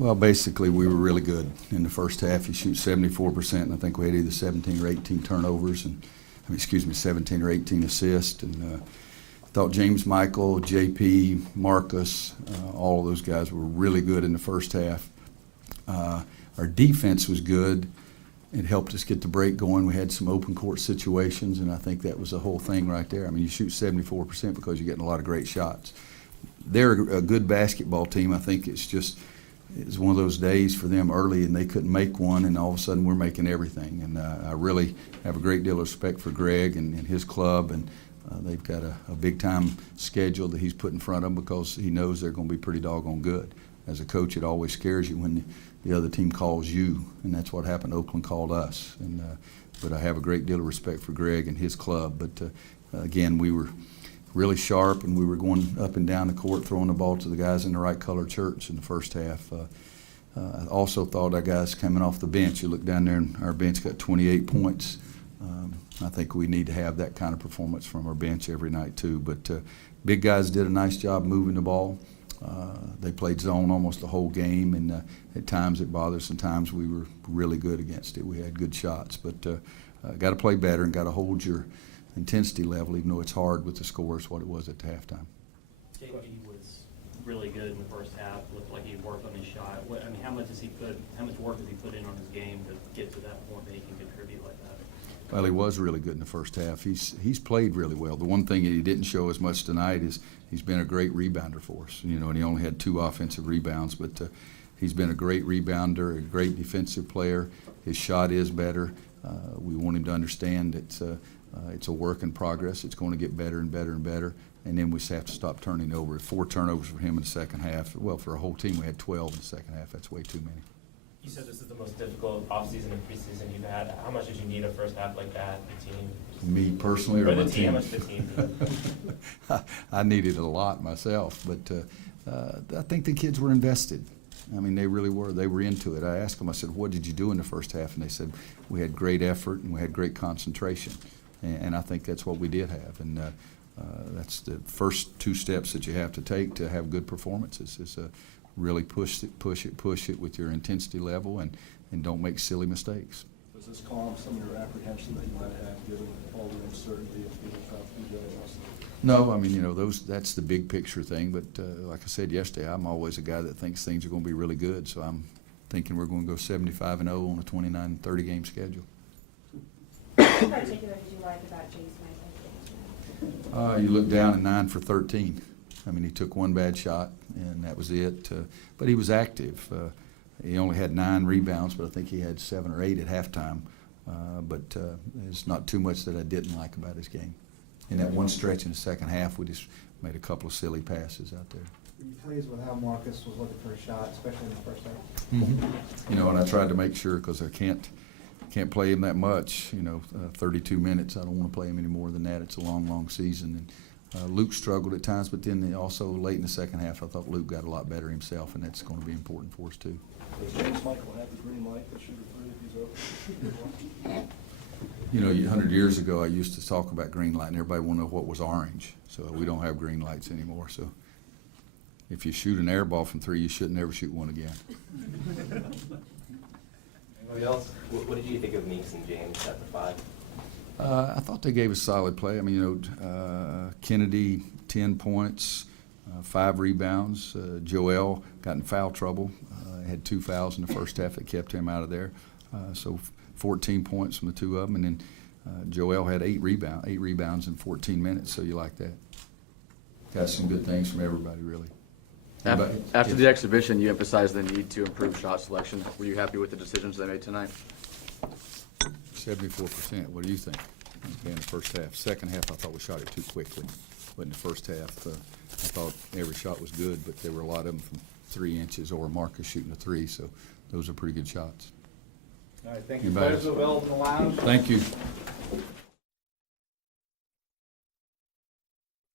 Well, basically, we were really good in the first half. You shoot 74%, and I think we had either 17 or 18 turnovers, and 17 or 18 assists. And I thought James Michael, JP, Marcus, all of those guys were really good in the first half. Our defense was good. It helped us get the break going. We had some open court situations, and I think that was the whole thing right there. I mean, you shoot 74% because you're getting a lot of great shots. They're a good basketball team. I think it's one of those days for them early, and they couldn't make one, and all of a sudden we're making everything. And I really have a great deal of respect for Greg and his club, and they've got a big-time schedule that he's put in front of them because he knows they're going to be pretty doggone good. As a coach, it always scares you when the other team calls you, and that's what happened. Oakland called us. But I have a great deal of respect for Greg and his club. But, again, we were really sharp, and we were going up and down the court throwing the ball to the guys in the right colored shirts in the first half. I also thought our guys coming off the bench, you look down there and our bench got 28 points. I think we need to have that kind of performance from our bench every night too. But big guys did a nice job moving the ball. They played zone almost the whole game, and at times it bothered us, and times we were really good against it. We had good shots, but got to play better and got to hold your intensity level, even though it's hard with the scores, what it was at the halftime. JP was really good in the first half. Looked like he worked on his shot. How much work does he put in on his game to get to that point that he can contribute like that? Well, he was really good in the first half. He's played really well. The one thing that he didn't show as much tonight is he's been a great rebounder for us. And he only had 2 offensive rebounds, but he's been a great rebounder, a great defensive player. His shot is better. We want him to understand it's a work in progress. It's going to get better and better and better. And then we just have to stop turning over. 4 turnovers for him in the second half. Well, for a whole team, we had 12 in the second half. That's way too many. You said this is the most difficult offseason and preseason you've had. How much did you need a first half like that, the team? Me personally or my team? How much the team did? I needed a lot myself, but I think the kids were invested. I mean, they really were. They were into it. I asked them, I said, what did you do in the first half? And they said, we had great effort and we had great concentration. And I think that's what we did have. And that's the first 2 steps that you have to take to have good performances is really push it with your intensity level and don't make silly mistakes. Does this calm some of your apprehension that you might have given all the uncertainty of being tough to do else? No, I mean, that's the big picture thing. But like I said yesterday, I'm always a guy that thinks things are going to be really good. So I'm thinking we're going to go 75-0 on a 29-30 game schedule. What in particular did you like about James Michael? You look down at 9 for 13. I mean, he took 1 bad shot, and that was it. But he was active. He only had 9 rebounds, but I think he had 7 or 8 at halftime. But there's not too much that I didn't like about his game. In that one stretch in the second half, we just made a couple of silly passes out there. Were you pleased with how Marcus was looking for a shot, especially in the first half? Mm-hmm. And I tried to make sure because I can't play him that much. 32 minutes. I don't want to play him any more than that. It's a long, long season. And Luke struggled at times, but then also late in the second half, I thought Luke got a lot better himself, and that's going to be important for us too. Does James Michael have the green light to shoot a 3 if he's open? 100 years ago, I used to talk about green light, and everybody wanted to know what was orange. So we don't have green lights anymore. So if you shoot an air ball from 3, you should never shoot one again. Anybody else? What did you think of Meeks and James at the 5? I thought they gave a solid play. I mean, Kennedy, 10 points, 5 rebounds. Joel got in foul trouble. Had 2 fouls in the first half that kept him out of there. So 14 points from the 2 of them. And then Joel had 8 rebounds in 14 minutes. So you like that. Got some good things from everybody, really. After the exhibition, you emphasized the need to improve shot selection. Were you happy with the decisions they made tonight? 74%. What do you think? Okay, in the first half. Second half, I thought we shot it too quickly. But in the first half, I thought every shot was good, but there were a lot of them from 3 inches or Marcus shooting a 3, so those are pretty good shots. All right, thank you. Anybody Players available in the lounge. Thank you.